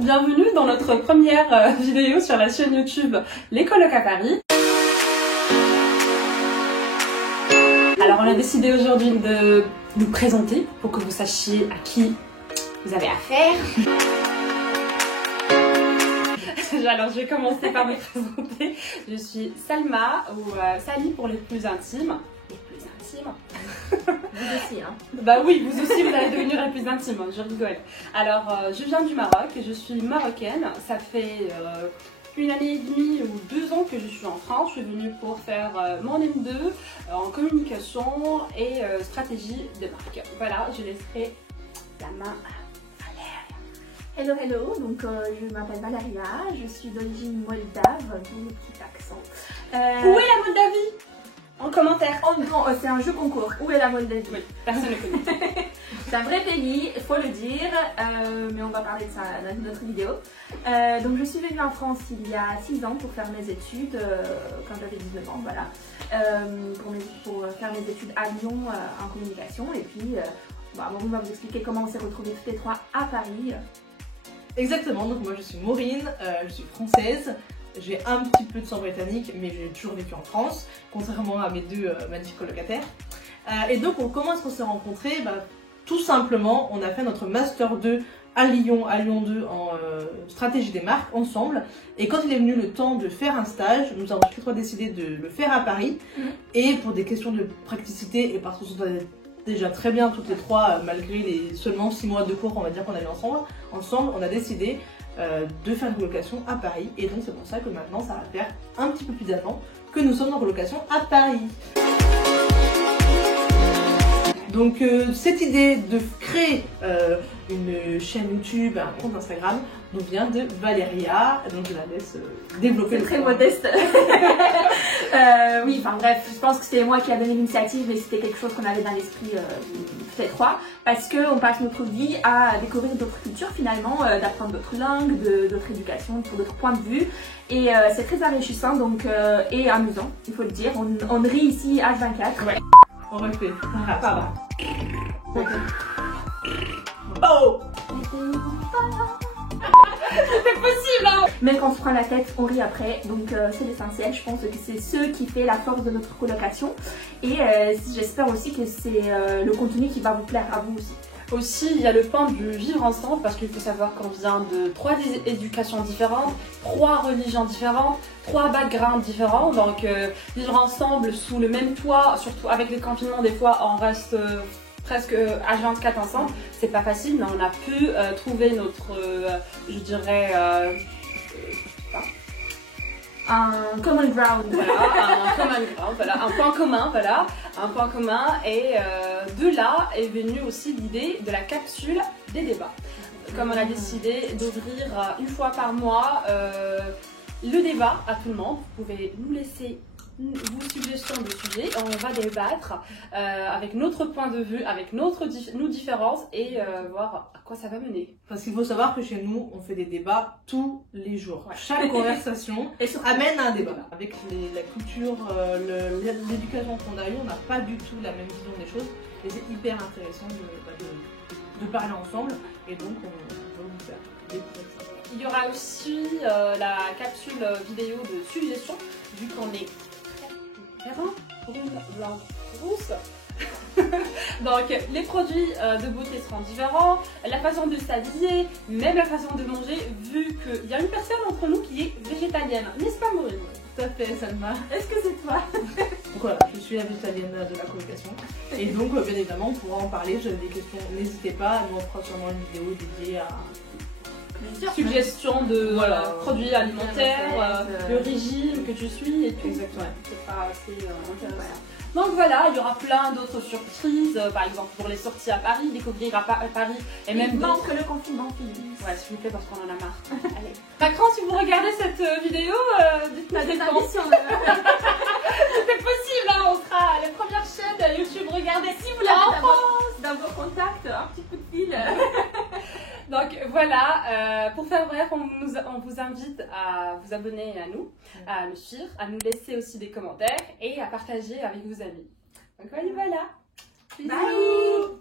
Bienvenue dans notre première vidéo sur la chaîne YouTube Les Colocs à Paris. Alors on a décidé aujourd'hui de nous présenter pour que vous sachiez à qui vous avez affaire. Alors je vais commencer par me présenter. Je suis Salma ou Sally pour les plus intimes. Les plus intimes. Vous aussi, hein. Bah oui, vous aussi vous allez devenir les plus intimes, je rigole. Alors je viens du Maroc, je suis marocaine. Ça fait 1 année et demie ou 2 ans que je suis en France. Je suis venue pour faire mon M2 en communication et stratégie de marque. Voilà, je laisserai la main à Valéria. Hello, hello, donc je m'appelle Valéria, je suis d'origine moldave, d'où le petit accent. Où est la Moldavie? En commentaire. Oh non, c'est un jeu concours. Où est la Moldavie? Oui, personne ne connaît. C'est un vrai pays, il faut le dire, mais on va parler de ça dans une autre vidéo. Donc je suis venue en France il y a 6 ans pour faire mes études, quand j'avais 19 ans, voilà. Pour faire mes études à Lyon en communication. Et puis, on va vous expliquer comment on s'est retrouvés toutes les trois à Paris. Exactement, donc moi je suis Maureen, je suis française. J'ai un petit peu de sang britannique, mais j'ai toujours vécu en France, contrairement à mes 2 magnifiques colocataires. Et donc, comment est-ce qu'on s'est rencontrés? Tout simplement, on a fait notre Master 2 à Lyon 2 en stratégie des marques ensemble. Et quand il est venu le temps de faire un stage, nous avons tous les 3 décidé de le faire à Paris. Et pour des questions de praticité, et parce qu'on s'entendait déjà très bien toutes les 3, malgré les seulement 6 mois de cours, on va dire qu'on avait ensemble, on a décidé de faire une colocation à Paris. Et donc c'est pour ça que maintenant ça va faire un petit peu plus d'1 an que nous sommes en colocation à Paris. Donc cette idée de créer une chaîne YouTube, un compte Instagram nous vient de Valéria, donc je la laisse développer. C'est très modeste. Oui, enfin bref, je pense que c'était moi qui a donné l'initiative, mais c'était quelque chose qu'on avait dans l'esprit toutes les 3, parce qu'on passe notre vie à découvrir d'autres cultures finalement, d'apprendre d'autres langues, d'autres éducations, d'autres points de vue, et c'est très enrichissant donc, et amusant, il faut le dire. On rit ici H24. Ouais. On refait. Pardon. Oh! C'est possible, hein! Même quand on se prend la tête, on rit après, donc c'est l'essentiel. Je pense que c'est ce qui fait la force de notre colocation, et j'espère aussi que c'est le contenu qui va vous plaire à vous aussi. Aussi, il y a le point de vivre ensemble, parce qu'il faut savoir qu'on vient de 3 éducations différentes, 3 religions différentes, 3 backgrounds différents. Donc vivre ensemble sous le même toit, surtout avec les confinements, des fois on reste presque H24 ensemble, c'est pas facile, mais on a pu trouver notre, je dirais, Un common ground. Voilà, un point commun, et de là est venue aussi l'idée de la capsule des débats. Comme on a décidé d'ouvrir 1 fois par mois le débat à tout le monde, vous pouvez nous laisser vos suggestions de sujets, on va débattre avec notre point de vue, avec nos différences, et voir à quoi ça va mener. Parce qu'il faut savoir que chez nous, on fait des débats tous les jours. Ouais. Chaque conversation amène à un débat. Avec la culture, l'éducation qu'on a eue, on n'a pas du tout la même vision des choses. Et c'est hyper intéressant de parler ensemble. Et donc, on va vous faire découvrir ça. Il y aura aussi la capsule vidéo de suggestions, vu qu'on est brune, blanche, rousse. Donc les produits de beauté seront différents, la façon de s'habiller, même la façon de manger, vu qu'il y a une personne entre nous qui est végétalienne, n'est-ce pas Maureen? Tout à fait, Salma. Est-ce que c'est toi? Donc voilà, je suis la végétalienne de la colocation. Et donc, bien évidemment, on pourra en parler. J'ai des questions, n'hésitez pas. Nous, on fera sûrement une vidéo dédiée à suggestions de produits alimentaires, le régime que tu suis et tout. Exactement. C'est pas assez intéressant. Donc voilà, il y aura plein d'autres surprises, par exemple pour les sorties à Paris, découvrir à Paris, et même il manque que le confinement finisse. Ouais, s'il vous plaît, parce qu'on en a marre. Allez. Macron, si vous regardez cette vidéo, dites-nous des ambitions. C'est possible, hein, on sera les premières chaînes YouTube. Regardez si vous l'avez dans vos contacts, un petit coup de fil. Donc voilà, pour faire bref, on vous invite à vous abonner à nous, à nous suivre, à nous laisser aussi des commentaires et à partager avec vos amis. Donc voilà. Bye.